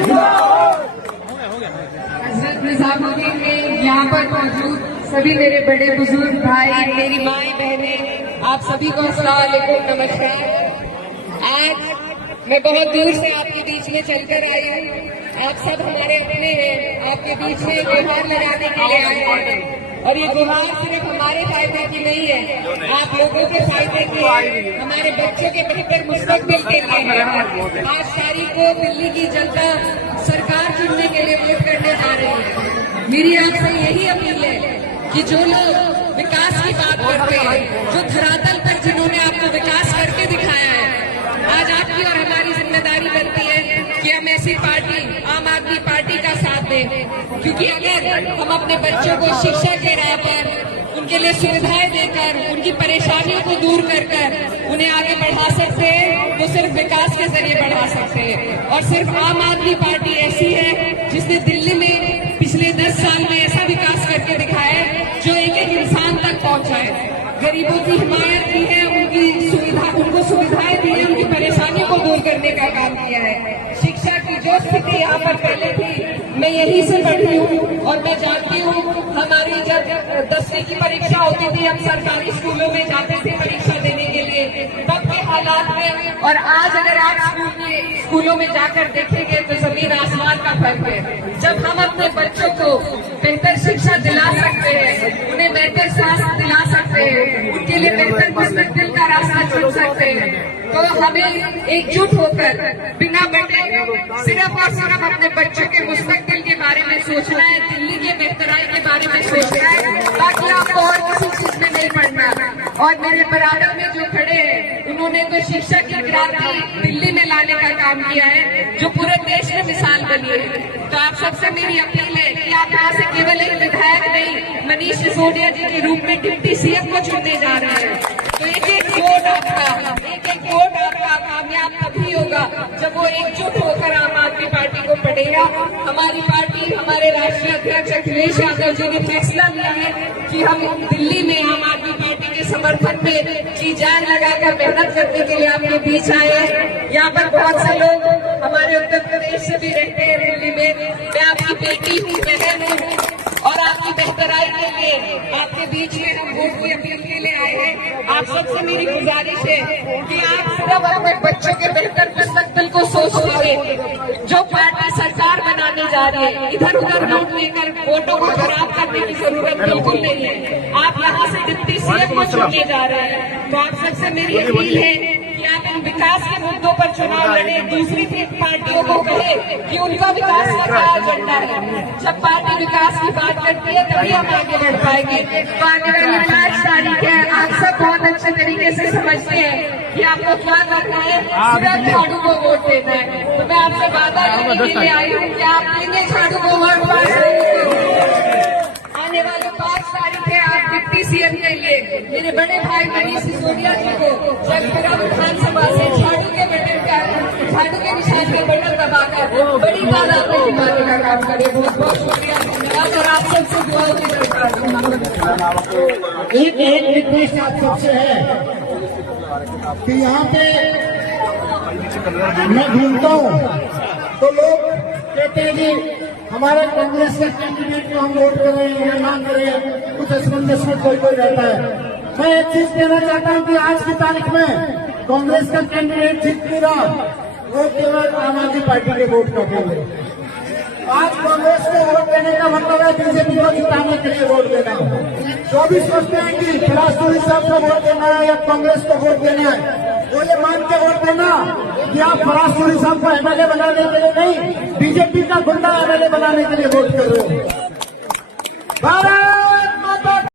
हजरत निजामुद्दीन में यहाँ पर मौजूद सभी मेरे बड़े बुजुर्ग भाई, मेरी माएँ बहनें, आप सभी को अस्सलाम वालेकुम, नमस्कार। आज मैं बहुत दूर से आपके बीच में चलकर आई हूँ। आप सब हमारे अपने हैं, आपके बीच में गुहार लगाने के लिए आए हैं और ये गुहार सिर्फ हमारे फायदे की नहीं है, आप लोगों के फायदे की है, हमारे बच्चों के बेहतर मुस्तकबिल के लिए है। 5 तारीख को दिल्ली की जनता सरकार चुनने के लिए वोट करने जा रही है। मेरी आपसे यही अपील है कि जो लोग विकास की बात करते हैं, जो धरातल पर जिन्होंने आपको विकास करके दिखाया है, आज आपकी और हमारी जिम्मेदारी बनती है कि हम ऐसी पार्टी, आम आदमी पार्टी का साथ दें। क्योंकि अगर हम अपने बच्चों को शिक्षा के राह पर उनके लिए सुविधाएं देकर, उनकी परेशानियों को दूर कर उन्हें आगे बढ़ा सकते हैं, तो सिर्फ विकास के जरिए बढ़ा सकते हैं। और सिर्फ आम आदमी पार्टी ऐसी है जिसने दिल्ली में पिछले 10 साल में ऐसा विकास करके दिखाया है जो एक एक इंसान तक पहुंचा है। गरीबों की हिमायत की है, उनको सुविधाएं दी है, उनकी परेशानियों को दूर करने का काम किया है। शिक्षा की जो स्थिति यहाँ पर पहले थी, मैं यहीं से पढ़ी हूँ और मैं जानती हूँ। हमारी जब 10वीं की परीक्षा होती थी, हम सरकारी स्कूलों में जाते थे परीक्षा देने के लिए, तब के हालात में और आज अगर आप स्कूलों में जाकर देखेंगे तो जमीन आसमान का फर्क है। जब हम अपने बच्चों को बेहतर शिक्षा दिला सकते हैं, उन्हें बेहतर स्वास्थ्य दिला सकते हैं, उनके लिए बेहतर मुस्तकबिल का रास्ता चुन सकते हैं, तो हमें एकजुट होकर बिना बटे सिर्फ और सिर्फ अपने बच्चों के मुस्तकबिल के बारे में सोचना है, दिल्ली के बेहतराई के बारे में सोचना है, ताकि आपको और किसी चीज में नहीं पड़ना। और मेरे बराबर में जो खड़े हैं, उन्होंने तो शिक्षा की क्रांति दिल्ली में लाने का काम किया है, जो पूरे देश में मिसाल बनी है। तो आप सबसे मेरी अपील है कि आप यहाँ से केवल एक विधायक नहीं, मनीष सिसोदिया जी के रूप में डिप्टी सीएम को चुनने जा रहे हैं। तो एक एक वोट आपका कामयाब तभी होगा जब वो एकजुट होकर आम आदमी पार्टी को पढ़ेगा। हमारी पार्टी, हमारे राष्ट्रीय अध्यक्ष अखिलेश यादव जी ने फैसला लिया है कि हम दिल्ली में आम आदमी पार्टी के समर्थन में जी जान लगाकर मेहनत करने के लिए आपके बीच आए हैं। यहाँ पर बहुत से लोग हमारे उत्तर प्रदेश से भी रहते हैं दिल्ली में। मैं आपकी बेटी हूँ, बहन हूँ और आपकी बेहतराई के लिए आपके बीच में हम वोट की अपील के लिए आए हैं। आप सबसे मेरी गुजारिश है कि आप सिर्फ अपने बच्चों के बेहतर मुस्तकबिल को सोच लीजिए। जो पार्टी सरकार बनाने जा रही है, इधर उधर वोट लेकर वोटों को खराब करने की जरूरत बिल्कुल नहीं है। आप यहाँ से डिप्टी सीएम को चुनने जा रहे हैं, तो आप सबसे मेरी अपील है कि आप इन विकास के मुद्दों पर चुनाव लड़े। दूसरी पार्टियों को कहे कि उनका विकास का क्या एजेंडा है। जब पार्टी विकास की बात करती है तभी हम आगे बढ़ पाएंगे। तो आने वाली 5 तारीख है, आप सब बहुत अच्छे तरीके से समझते हैं कि आपको क्या करना है, सिर्फ झाड़ू को वोट देना है। तो मैं आपसे वादा करने के लिए आई हूँ कि आप देंगे झाड़ू को वोट। आने वाले 5 तारीख है, आप डिप्टी सीएम के लिए मेरे बड़े भाई मनीष सिसोदिया जी को जगपुरा विधानसभा से झाड़ू के निशान के बटन दबाकर बड़ी तादाद में जिताने का काम करे। बहुत बहुत शुक्रिया, धन्यवाद और आप सबसे दुआओं की दरकार। एक रिक्वेस्ट आप सबसे है कि यहाँ पे मैं घूमता हूँ तो लोग कहते हैं कि हमारे कांग्रेस के कैंडिडेट को हम वोट करें या ना करें, कुछ असमंजस में कोई रहता है। मैं एक चीज कहना चाहता हूँ कि आज की तारीख में कांग्रेस का कैंडिडेट जीत नहीं रहा, वो केवल आम आदमी पार्टी के वोट करते हुए। आज कांग्रेस को वोट देने का मतलब है बीजेपी को जिताने के लिए वोट देना। जो भी सोचते हैं कि फरासुरी साहब को वोट देना है या कांग्रेस को वोट देना है, वो ये मान के वोट देना कि आप फरासुरी साहब को एमएलए बनाने के लिए नहीं, बीजेपी का गुंडा एमएलए बनाने के लिए वोट कर रहे हो। भारत